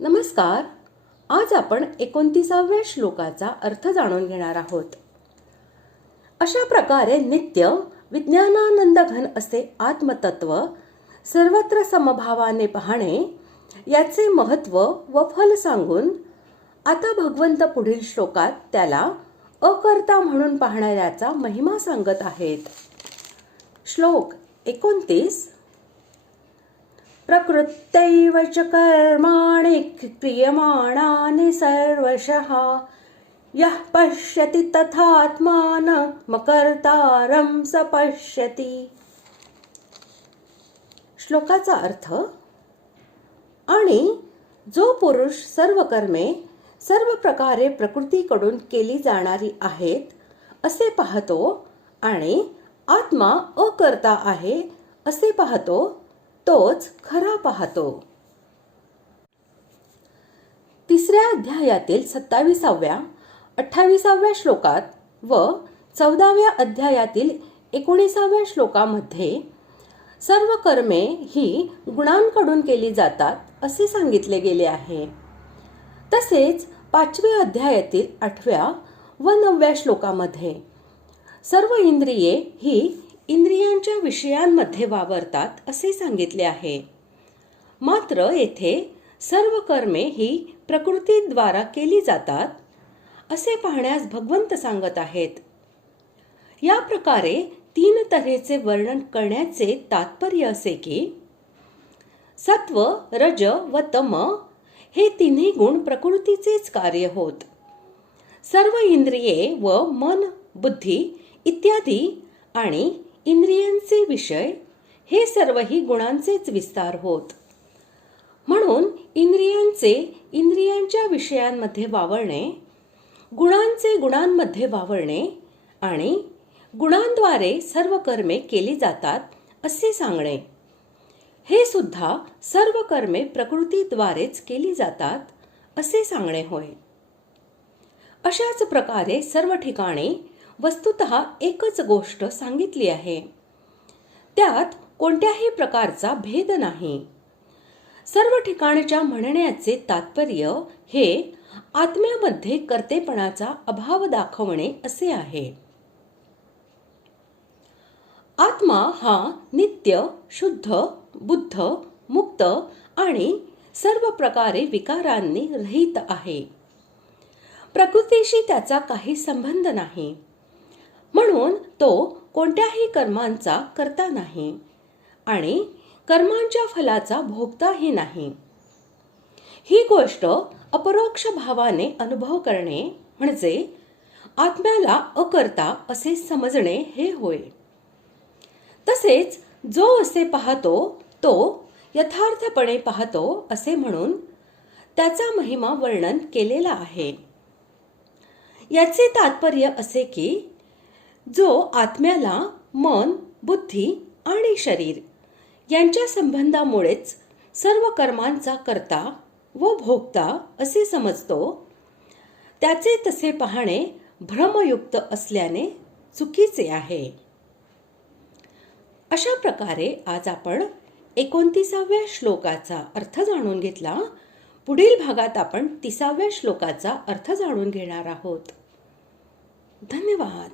नमस्कार. आज आपण 29व्या श्लोकाचा अर्थ जाणून घेणार आहोत. अशा प्रकारे नित्य विज्ञानानंद घन असे आत्मतत्व सर्वत्र समभावाने पाहणे याचे महत्त्व व फल सांगून आता भगवंत पुढील श्लोकात त्याला अकर्ता म्हणून पाहणाऱ्याचा महिमा सांगत आहेत. श्लोक 29. प्रकृत्यैव च कर्माणि क्रियमाणानि सर्वशः यः पश्यति तथात्मानमकर्तारं स पश्यति. श्लोकाचा अर्थ: आणि जो पुरुष सर्व कर्मे सर्व प्रकारे प्रकृतीकडून केली जाणारी आहेत असे पाहतो आणि आत्मा अकर्ता आहे असे पाहतो, तोच खरा पाहतो. 3ऱ्या अध्यायातील 27व्या 28व्या श्लोकात व 14व्या अध्यायातील 19व्या श्लोकामध्ये सर्व कर्मे ही गुणांकडून केली जातात असे सांगितले गेले आहे. तसेच 5व्या अध्यायातील 8व्या व 9व्या श्लोकामध्ये सर्व इंद्रिये ही इंद्रियांच्या विषयांमध्ये वावरतात असे सांगितले आहे. मात्र येथे सर्व कर्मे ही प्रकृतीद्वारा केली जातात असे पाहण्यास भगवंत सांगत आहेत. या प्रकारे 3 तऱ्हेचे वर्णन करण्याचे तात्पर्य असे की सत्व, रज व तम हे तिन्ही गुण प्रकृतीचेच कार्य होत. सर्व इंद्रिये व मन, बुद्धी इत्यादी आणि इंद्रियांचे विषय हे सर्वही गुणांचेच विस्तार होत. म्हणून इंद्रियांचे इंद्रियांच्या विषयांमध्ये वावरणे, गुणांचे गुणांमध्ये वावरणे आणि गुणांद्वारे सर्व कर्मे केली जातात असे सांगणे, हे सुद्धा सर्व कर्मे प्रकृतीद्वारेच केली जातात असे सांगणे होय. अशाच प्रकारे सर्व ठिकाणी वस्तुतः एकच गोष्ट सांगितली आहे. त्यात कोणत्याही प्रकारचा भेद नाही. सर्व ठिकाणच्या म्हणण्याचे तात्पर्य हे आत्म्यामध्ये कर्तेपणाचा अभाव दाखवणे असे आहे. आत्मा हा नित्य, शुद्ध, बुद्ध, मुक्त आणि सर्व प्रकारे विकारांनी रहित आहे. प्रकृतीशी त्याचा काही संबंध नाही. म्हणून तो कोणत्याही कर्मांचा कर्ता नाही आणि कर्मांच्या फलाचा भोगताही नाही. ही गोष्ट अपरोक्ष भावाने अनुभव करणे म्हणजे आत्म्याला अकर्ता असे समजणे हे होय. तसेच जो असे पाहतो तो यथार्थपणे पाहतो असे म्हणून त्याचा महिमा वर्णन केलेला आहे. याचे तात्पर्य असे की जो आत्म्याला मन, बुद्धी आणि शरीर यांच्या संबंधामुळेच सर्व कर्मांचा कर्ता व भोगता असे समजतो, त्याचे तसे पाहणे भ्रमयुक्त असल्याने चुकीचे आहे. अशा प्रकारे आज आपण 29व्या श्लोकाचा अर्थ जाणून घेतला. पुढील भागात आपण 30व्या श्लोकाचा अर्थ जाणून घेणार आहोत. धन्यवाद.